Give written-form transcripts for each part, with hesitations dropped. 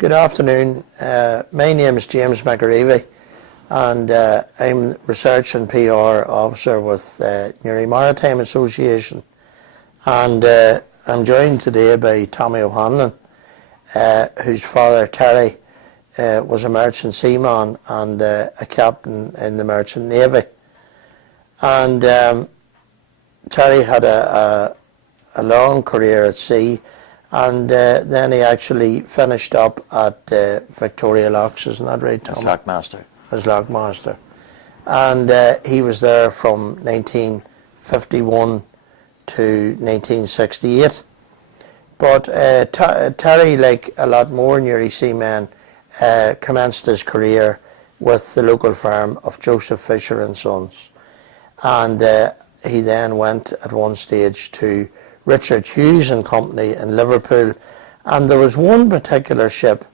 Good afternoon. My name is James McAreevy, and I'm Research and PR Officer with Newry Maritime Association. And I'm joined today by Tommy O'Hanlon, whose father Terry was a merchant seaman and a captain in the Merchant Navy. And Terry had a long career at sea, and then he actually finished up at Victoria Locks, isn't that right, Tom? As Lockmaster. As Lockmaster. And he was there from 1951 to 1968. But Terry, like a lot more Newry seamen, commenced his career with the local firm of Joseph Fisher and Sons. And he then went at one stage to Richard Hughes and Company in Liverpool, and there was one particular ship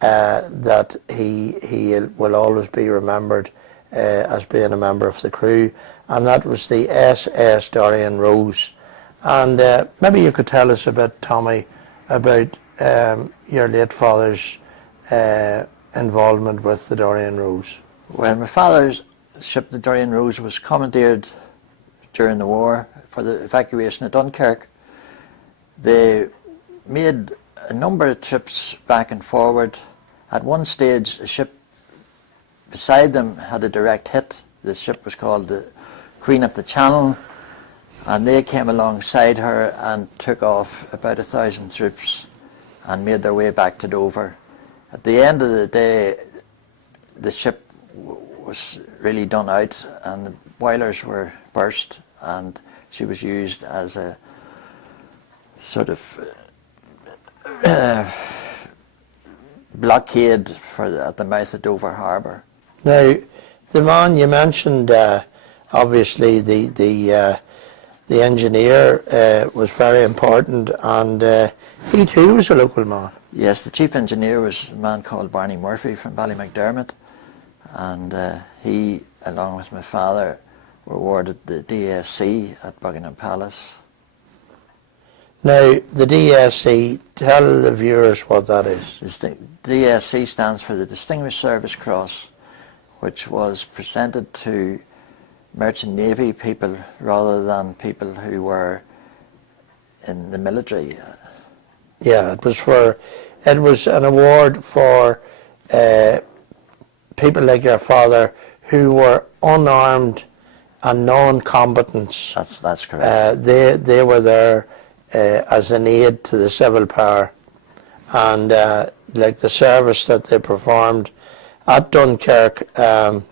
that he will always be remembered as being a member of the crew, and that was the SS Dorian Rose. And maybe you could tell us a bit, Tommy, about your late father's involvement with the Dorian Rose. Well, my father's ship, the Dorian Rose, was commandeered during the war for the evacuation of Dunkirk. They made a number of trips back and forward. At one stage, a ship beside them had a direct hit. The ship was called the Queen of the Channel, and they came alongside her and took off about 1,000 troops and made their way back to Dover. At the end of the day, the ship was really done out, and the boilers were burst, and she was used as a sort of blockade at the mouth of Dover Harbour. Now, the man you mentioned, obviously the engineer was very important, and he too was a local man. Yes, the chief engineer was a man called Barney Murphy from Ballymacdermot, and he, along with my father, were awarded the DSC at Buckingham Palace. Now, the DSC, tell the viewers what that is. The DSC stands for the Distinguished Service Cross, which was presented to Merchant Navy people rather than people who were in the military. Yeah, it was an award for people like your father who were unarmed and non-combatants. That's correct. They were there as an aid to the civil power, and like the service that they performed at Dunkirk, there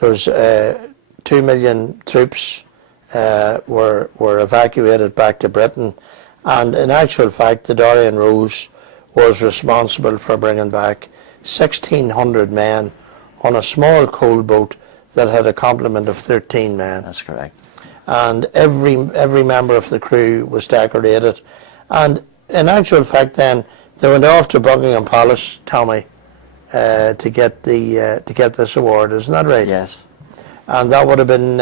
was 2 million troops were evacuated back to Britain, and in actual fact the Dorian Rose was responsible for bringing back 1,600 men on a small coal boat that had a complement of 13 men. That's correct. And every member of the crew was decorated, and in actual fact then they went off to Buckingham Palace, Tommy, to get this award, isn't that right? Yes. And that would have been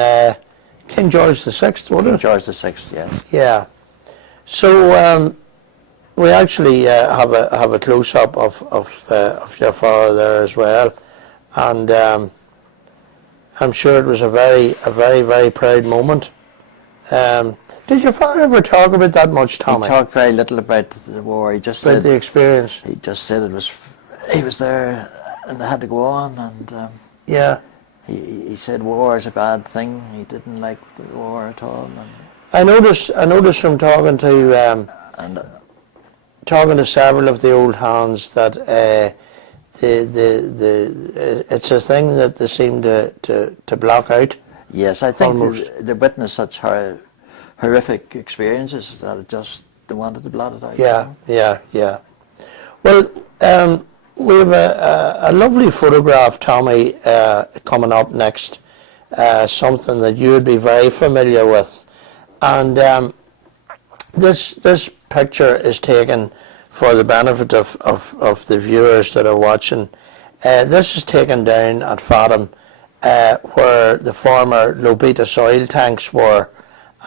King George VI, would it? King George VI, yes. Yeah. So we actually have a close up of your father there as well, and I'm sure it was a very, very proud moment. Did your father ever talk about that much, Tommy? He talked very little about the war. He just about said the experience. He just said he was there and they had to go on, and yeah. He said war is a bad thing. He didn't like the war at all. And I noticed from talking to several of the old hands that it's a thing that they seem to block out. Yes, I think they witnessed such horrific experiences that they wanted to blot it out. Yeah. Well, we have a lovely photograph, Tommy, coming up next, something that you would be very familiar with. And this picture is taken for the benefit of the viewers that are watching. This is taken down at Fathom, where the former Lobita soil tanks were,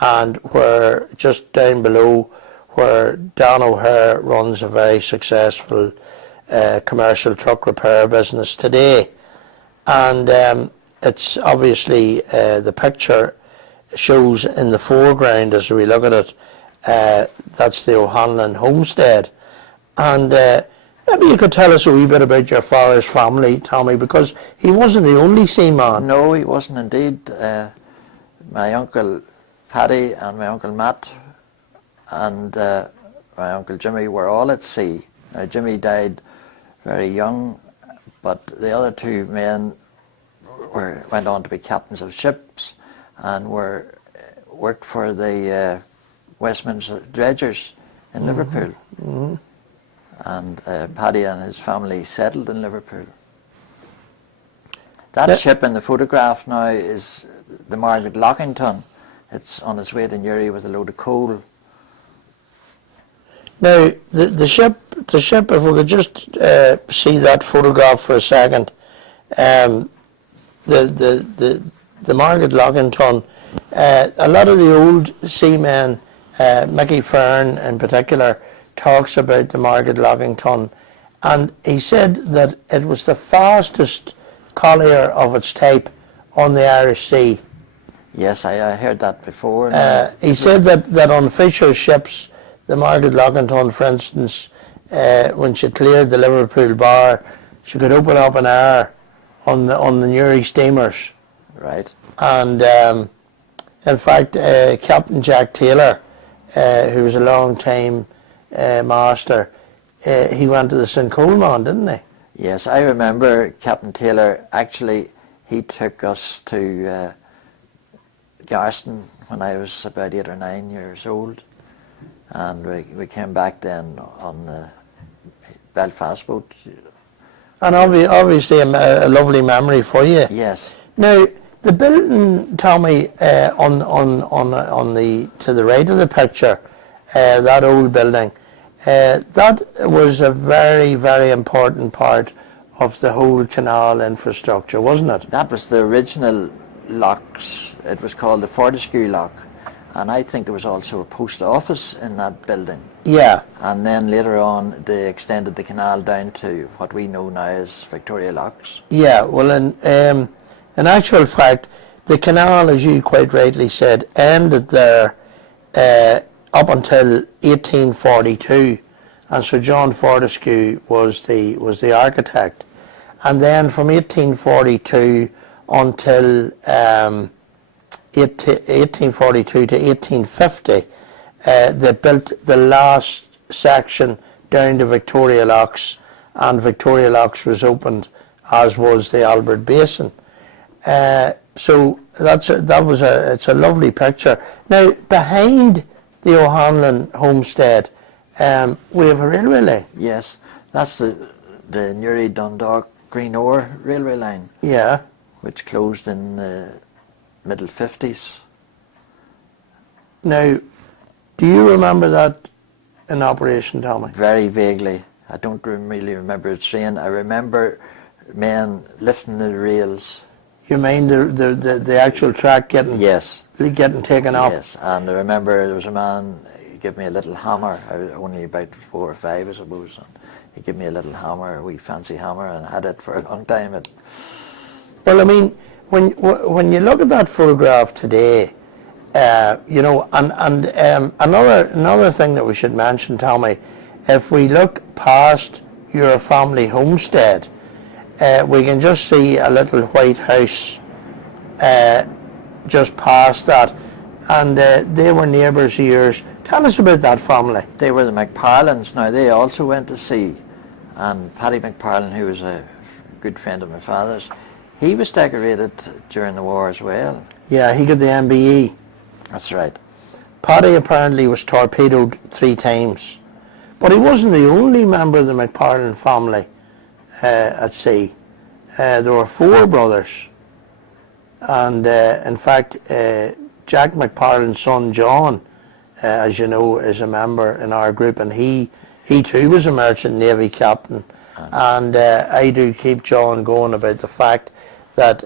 and where just down below where Dan O'Hare runs a very successful commercial truck repair business today. And it's obviously the picture shows in the foreground as we look at it, that's the OHanlon Homestead. And maybe you could tell us a wee bit about your father's family, Tommy, because he wasn't the only seaman. No, he wasn't indeed. My uncle Paddy and my uncle Matt and my uncle Jimmy were all at sea. Now, Jimmy died very young, but the other two men went on to be captains of ships and worked for the Westminster dredgers in Liverpool. And Paddy and his family settled in Liverpool. That ship in the photograph now is the Margaret Lockington. It's on its way to Newry with a load of coal. Now, the ship, if we could just see that photograph for a second, the Margaret Lockington, a lot of the old seamen, Mickey Fern in particular, talks about the Margaret Lockington, and he said that it was the fastest collier of its type on the Irish Sea. Yes, I heard that before. He said that on Fisher's ships, the Margaret Lockington, for instance, when she cleared the Liverpool bar, she could open up an hour on the Newry steamers. Right. And in fact, Captain Jack Taylor, who was a long time master, he went to the St. Coleman, didn't he? Yes, I remember Captain Taylor. Actually, he took us to Garston when I was about 8 or 9 years old, and we came back then on the Belfast boat. And obviously a lovely memory for you. Yes. Now, the building, Tommy, on the to the right of the picture, that old building, that was a very, very important part of the whole canal infrastructure, wasn't it? That was the original locks. It was called the Fortescue Lock, and I think there was also a post office in that building. Yeah. And then later on they extended the canal down to what we know now as Victoria Locks. Yeah, well in actual fact, the canal, as you quite rightly said, ended there up until 1842, and Sir John Fortescue was the architect, and then from 1842 until 1842 to 1850, they built the last section down to Victoria Locks, and Victoria Locks was opened, as was the Albert Basin. So it's a lovely picture. Now, behind the OHanlon Homestead, we have a railway line. Yes, that's the Newry Dundalk Green Ore railway line. Yeah. Which closed in the middle 50s. Now, do you remember that in operation, Tommy? Very vaguely. I don't really remember it train. I remember men lifting the rails. You mean the actual track getting taken up? Yes, and I remember there was a man, he gave me a little hammer. I was only about 4 or 5, I suppose. And he gave me a little hammer, a wee fancy hammer, and I had it for a long time. Well, I mean, when you look at that photograph today, you know, and another thing that we should mention, Tommy, if we look past your family homestead, we can just see a little white house just past that, and they were neighbours of yours. Tell us about that family. They were the McParlands. Now, they also went to sea, and Paddy McParland, who was a good friend of my father's, he was decorated during the war as well. Yeah, he got the MBE. That's right. Paddy apparently was torpedoed 3 times, but he wasn't the only member of the McParland family at sea. There were 4 brothers, and in fact Jack McParland's son John, as you know, is a member in our group, and he too was a merchant navy captain, and I do keep John going about the fact that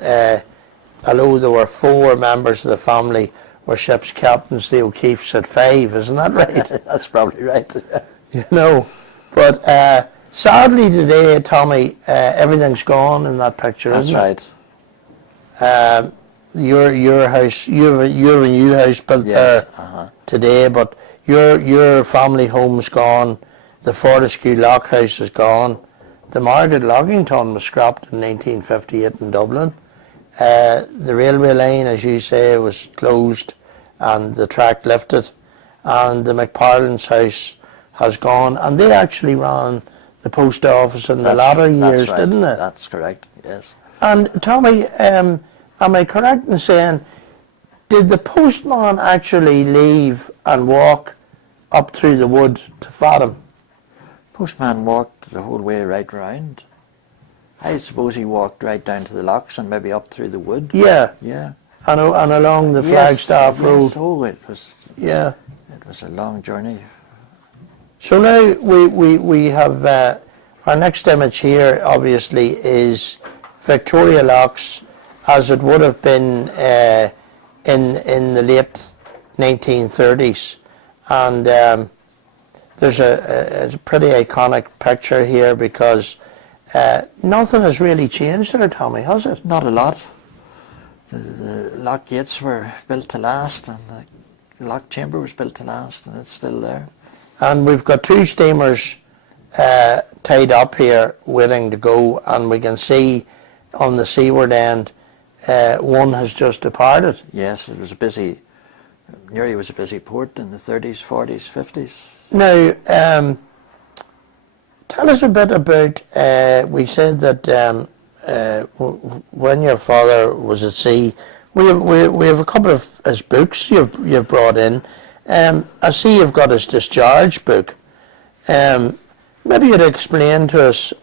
although there were 4 members of the family were ship's captains, the O'Keefes had 5, isn't that right? That's probably right. You know, but Sadly today, Tommy, everything's gone in that picture, That's isn't right. it? Your house, you have a new house built Yes. there today, but your family home's gone. The Fortescue Lock House is gone. The Margaret Lockington was scrapped in 1958 in Dublin. The railway line, as you say, was closed and the track lifted, and the McParland's house has gone, and they actually ran the post office in the latter years, right. didn't they? That's correct, yes. And Tommy, am I correct in saying, did the postman actually leave and walk up through the wood to Fathom? Postman walked the whole way right round. I suppose he walked right down to the locks and maybe up through the wood. Yeah. Yeah. And along the Yes, Flagstaff Road. yes. Oh, it was a long journey. So now we have our next image here. Obviously, is Victoria Locks, as it would have been in the late 1930s, and there's a pretty iconic picture here because nothing has really changed there, Tommy, has it? Not a lot. The lock gates were built to last, and the lock chamber was built to last, and it's still there. And we've got two steamers tied up here waiting to go, and we can see on the seaward end one has just departed. Yes, it was a busy, Newry was a busy port in the 30s, 40s, 50s. Now, tell us a bit about, we said that when your father was at sea, we have a couple of his books you've brought in. I see you've got his discharge book. Maybe you'd explain to us,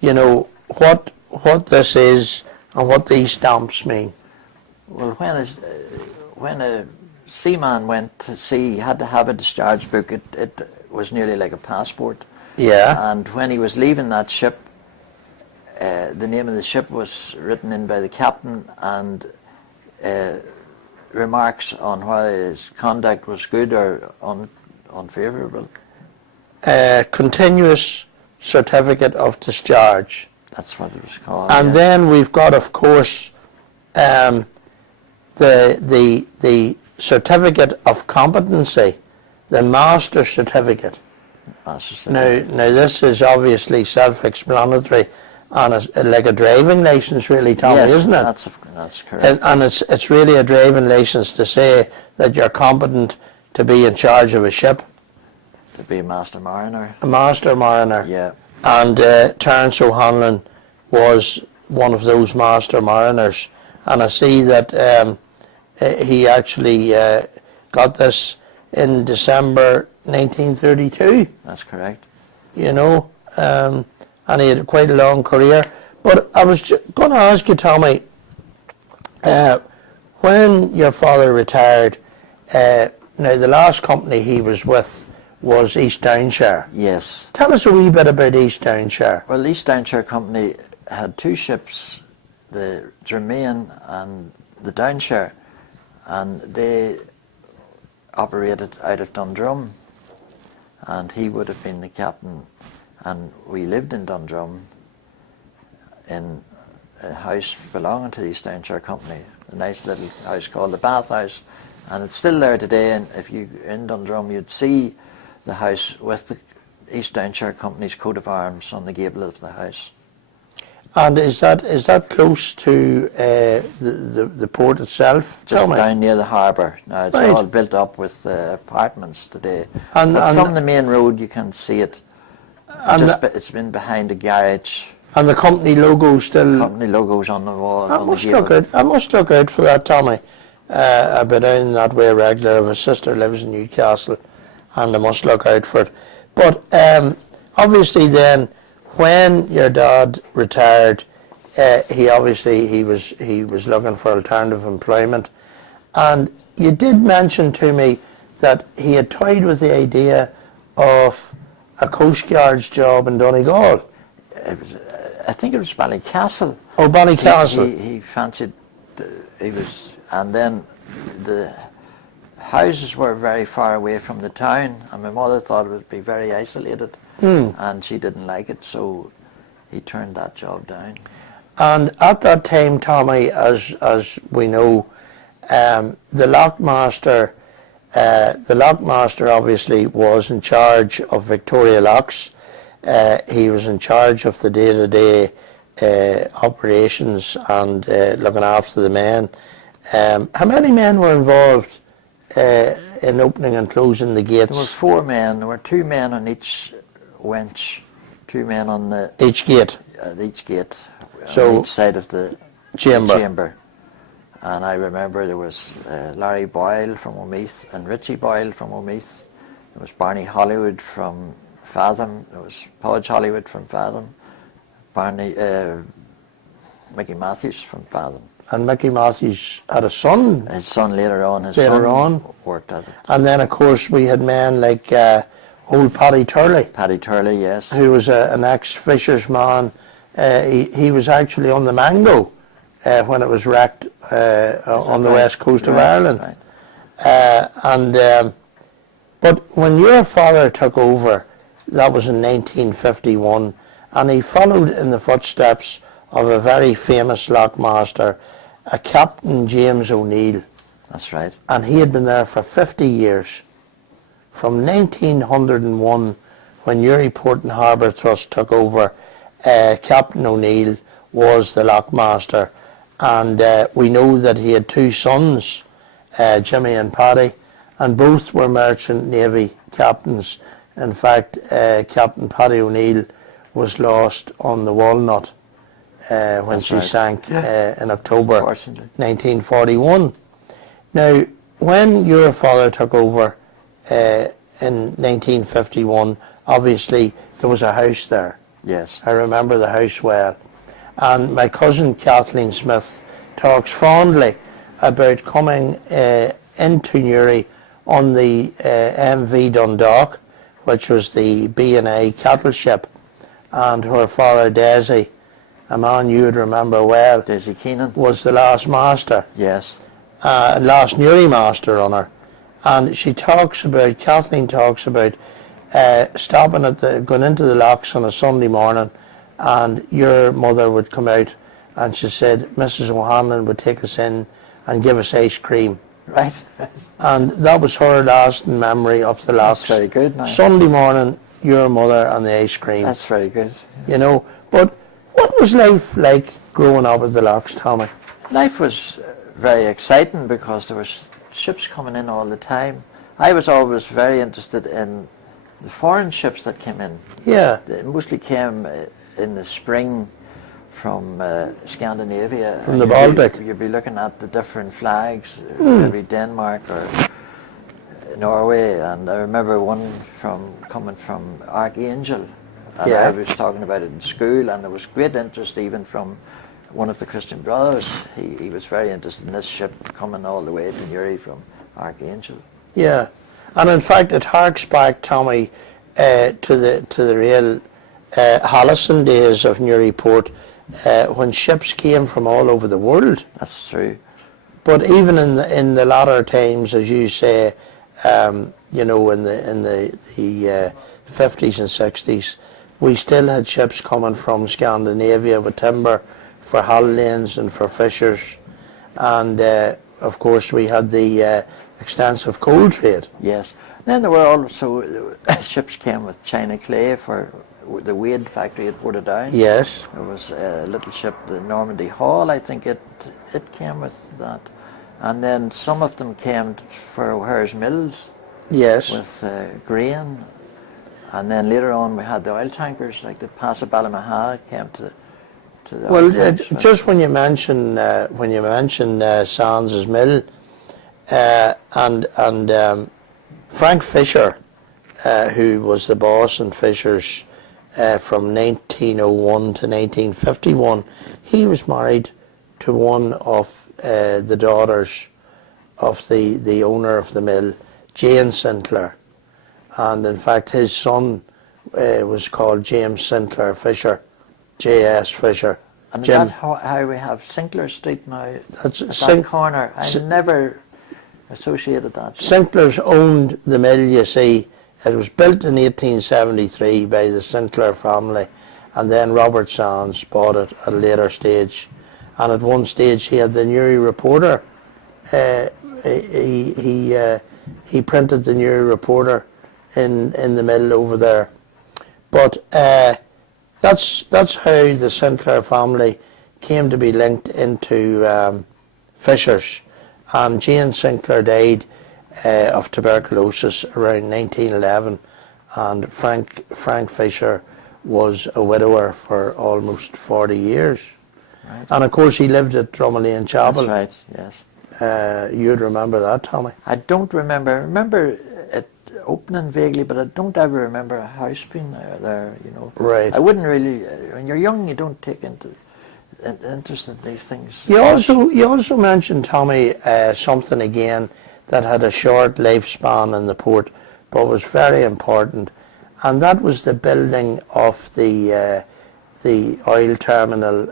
what this is and what these stamps mean. Well, when a seaman went to sea, he had to have a discharge book. It was nearly like a passport. Yeah. And when he was leaving that ship, the name of the ship was written in by the captain, and remarks on whether his conduct was good or unfavourable. Continuous certificate of discharge. That's what it was called. And yeah. then we've got, of course, the certificate of competency, the master certificate. Now this is obviously self-explanatory, and it's like a driving license, really, Tommy, yes, isn't it? That's correct. And it's really a driving license to say that you're competent to be in charge of a ship. To be a master mariner. A master mariner. Yeah. And Terence O'Hanlon was one of those master mariners, and I see that he actually got this in December 1932. That's correct. And he had quite a long career. But I was going to ask you, Tommy, when your father retired, now the last company he was with was East Downshire. Yes. Tell us a wee bit about East Downshire. Well, East Downshire Company had two ships, the Germain and the Downshire, and they operated out of Dundrum, and he would have been the captain, and we lived in Dundrum in a house belonging to the East Downshire Company, a nice little house called the Bath House, and it's still there today. And if you're in Dundrum, you'd see the house with the East Downshire Company's coat of arms on the gable of the house. And is that close to the port itself? Just down near the harbour. Now it's all built up with apartments today. And from the main road you can see it. It's been behind a garage. And the company logo still. Company logos on the wall. I must look out for that, Tommy. I've been down that way regular. My sister lives in Newcastle, and I must look out for it. But obviously, then, when your dad retired, he was looking for alternative employment, and you did mention to me that he had toyed with the idea of a Coast Guard's job in Donegal. I think it was Ballycastle. Oh, Ballycastle. He fancied. And then the houses were very far away from the town, and my mother thought it would be very isolated. and she didn't like it, so he turned that job down. And at that time, Tommy, as we know, the Lockmaster obviously was in charge of Victoria Locks. He was in charge of the day-to-day operations and looking after the men. How many men were involved in opening and closing the gates? There were 4 men. There were 2 men on each winch, 2 men on each gate. Each gate, So on each side of the chamber. And I remember there was Larry Boyle from Omeath and Richie Boyle from Omeath. There was Barney Hollywood from Fathom. There was Podge Hollywood from Fathom. Mickey Matthews from Fathom. And Mickey Matthews had a son. His son later on. Worked at it. And then, of course, we had men like old Paddy Turley. Paddy Turley, yes. Who was an ex-fishersman. He was actually on the Mango when it was wrecked on the west coast of Ireland. Right. But when your father took over, that was in 1951, and he followed in the footsteps of a very famous lockmaster, a Captain James O'Neill. That's right. And he had been there for 50 years. From 1901, when Uri Port and Harbour Trust took over, Captain O'Neill was the lockmaster, and we know that he had 2 sons, Jimmy and Paddy, and both were merchant navy captains. In fact, Captain Paddy O'Neill was lost on the Walnut when That's she right. sank in October 1941. Now, when your father took over in 1951, obviously there was a house there. Yes. I remember the house well. And my cousin Kathleen Smith talks fondly about coming into Newry on the MV Dundalk, which was the B&A cattle ship, and her father Daisy, a man you would remember well, Daisy Keenan, was the last master. Yes. Last Newry master on her. And Kathleen talks about stopping going into the locks on a Sunday morning, and your mother would come out, and she said Mrs. O'Hanlon would take us in and give us ice cream. Right. And that was her lasting memory of the locks. That's very good now. Sunday morning, your mother and the ice cream. That's very good. You know, but what was life like growing up at the locks, Tommy? Life was very exciting because there was ships coming in all the time. I was always very interested in the foreign ships that came in. Yeah. They mostly came in the spring from Scandinavia. From the Baltic. You'd be looking at the different flags, maybe Denmark or Norway, and I remember one coming from Archangel, and Yeah. I was talking about it in school, and there was great interest even from one of the Christian brothers. He was very interested in this ship coming all the way to Newry from Archangel. Yeah, and in fact it harks back, Tommy, to the real Hallison days of Newry Port, when ships came from all over the world. That's true. But even in the latter times, as you say, you know, in the 50s and 60s, we still had ships coming from Scandinavia with timber for hull lanes and for fishers, and of course we had the extensive coal trade. Yes. Then there were also ships came with China clay for the Wade factory at Portadown. Yes. There was a little ship, the Normandy Hall, I think it came with that. And then some of them came for O'Hare's Mills. Yes. With grain. And then later on we had the oil tankers, like the Pass of Ballymaha came to the Well, oil tanks. just when you mention Sands's Mill, and Frank Fisher, who was the boss in Fisher's from 1901 to 1951, he was married to one of the daughters of the owner of the mill, Jane Sinclair, and in fact his son was called James Sinclair Fisher, J.S. Fisher. And Jim, is that how we have Sinclair Street now? That's at that corner. I never associated that. Sinclair's owned the mill, you see, It was built in 1873 by the Sinclair family, and then Robert Sands bought it at a later stage. And at one stage he had the Newry Reporter. He printed the Newry Reporter in the mill over there. But that's how the Sinclair family came to be linked into fishers. And Jane Sinclair died of tuberculosis around 1911, and Frank Fisher was a widower for almost 40 years. Right. And of course he lived at Drummaleen Chapel. That's right, yes. You'd remember that, Tommy? I don't remember. I remember it opening vaguely, but I don't ever remember a house being there, you know. Right. I wouldn't really, when you're young, you don't take interest in these things. You also mentioned, Tommy, something again that had a short lifespan in the port, but was very important, and that was the building of the oil terminal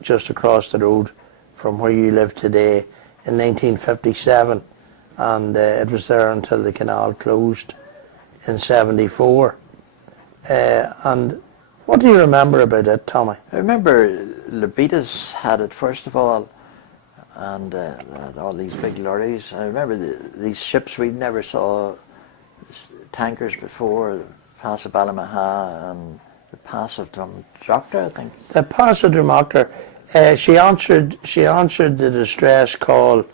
just across the road from where you live today in 1957, and it was there until the canal closed in 74. And what do you remember about it, Tommy? I remember Lebetas had it first of all, and had all these big lorries. I remember these ships we never saw, tankers before, the Pass of Ballamaha and the Pass of Drumdroctor, I think. The Pass of Drumdroctor, she answered the distress call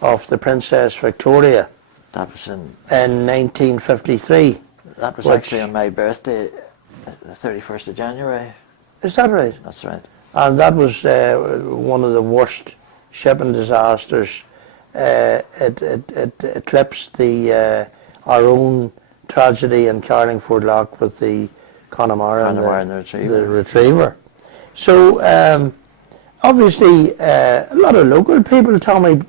of the Princess Victoria. That was in 1953. That was actually on my birthday, the 31st of January. Is that right? That's right. And that was one of the worst shipping disasters. It eclipsed our own tragedy in Carlingford Lock with the Connemara and the Retriever. So obviously a lot of local people, Tommy,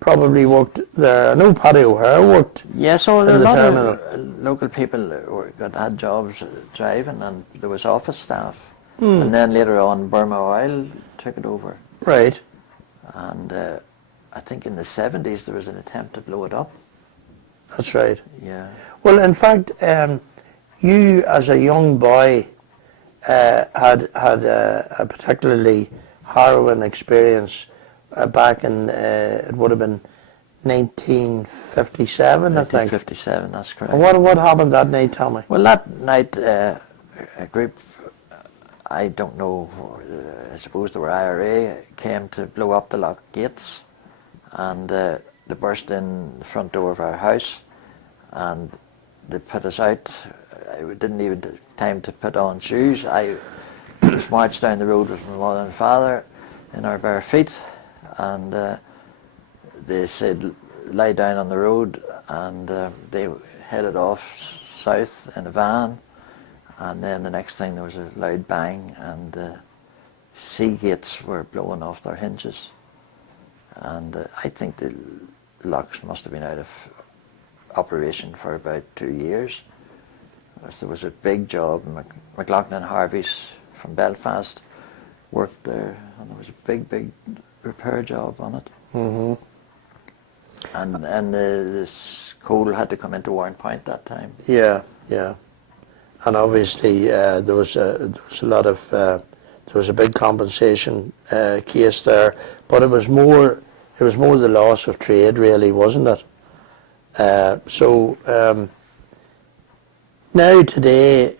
probably worked there. I know Paddy O'Hare worked. Yeah, so a in the lot terminal. of local people had jobs driving, and there was office staff. And then later on Burma Oil took it over. Right. And I think in the 70s there was an attempt to blow it up. That's right. Yeah. Well, in fact, you as a young boy had a particularly harrowing experience back in, it would have been 1957, I think. 1957, that's correct. And what happened that night, Tommy? Well, that night a group, I don't know, I suppose they were IRA, came to blow up the lock gates, and they burst in the front door of our house, and they put us out. I didn't even have time to put on shoes. I was marched down the road with my mother and father in our bare feet, and they said lie down on the road, and they headed off south in a van. And then the next thing there was a loud bang, and the sea gates were blowing off their hinges. And I think the locks must have been out of operation for about 2 years. There was a big job. McLaughlin and Harvey's from Belfast worked there, and there was a big repair job on it. Mm-hmm. And this coal had to come into Warren Point that time. Yeah, yeah. And obviously there was a lot of there was a big compensation case there, but it was more the loss of trade, really, wasn't it? So now today,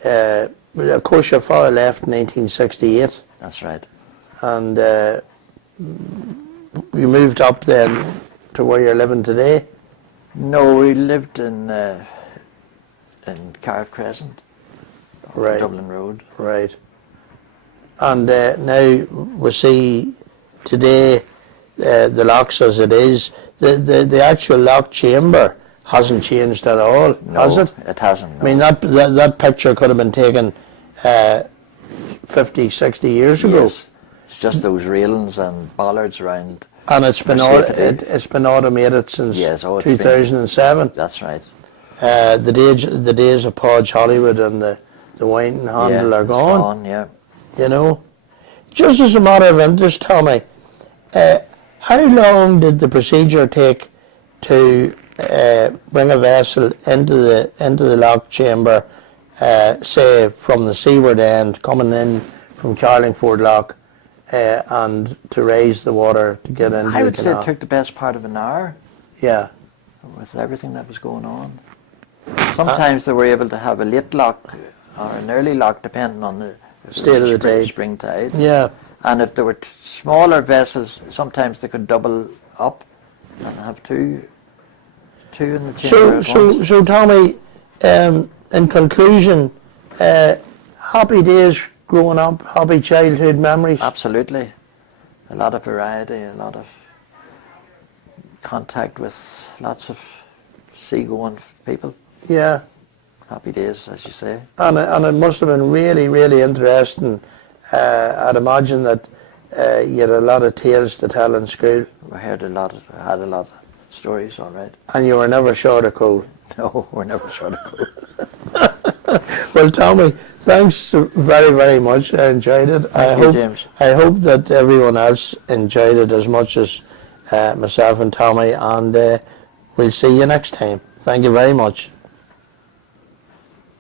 of course, your father left in 1968. That's right. And you moved up then to where you're living today. No, we lived in Carriff Crescent. Right. Dublin Road. Right. And now we see today the locks as it is. The actual lock chamber hasn't changed at all, No, has it? It hasn't. No. I mean, that picture could have been taken 50, 60 years ago. Yes. It's just those railings and bollards around. And it's been automated since 2007. That's right. The days of Podge Hollywood and the winding handle are gone. Yeah. You know, just as a matter of interest, Tommy, how long did the procedure take to bring a vessel into the lock chamber, say from the seaward end, coming in from Carlingford Lock, and to raise the water to get into I would the say canal. it took the best part of an hour Yeah, with everything that was going on. Sometimes they were able to have a late lock or an early lock, depending on the State of the tide. spring tide. yeah. And if there were smaller vessels, sometimes they could double up and have two in the chamber at once. So Tommy, in conclusion, happy days growing up, happy childhood memories. Absolutely. A lot of variety, a lot of contact with lots of seagoing people. Yeah, Happy days, as you say. and it must have been really, really interesting. I'd imagine that you had a lot of tales to tell in school, We had a lot of stories, all right. and you were never short of coal. No, we're never short of coal. Well, Tommy, thanks very, very much. I enjoyed it. Thank you, James. I hope that everyone else enjoyed it as much as myself and Tommy, and we'll see you next time. Thank you very much.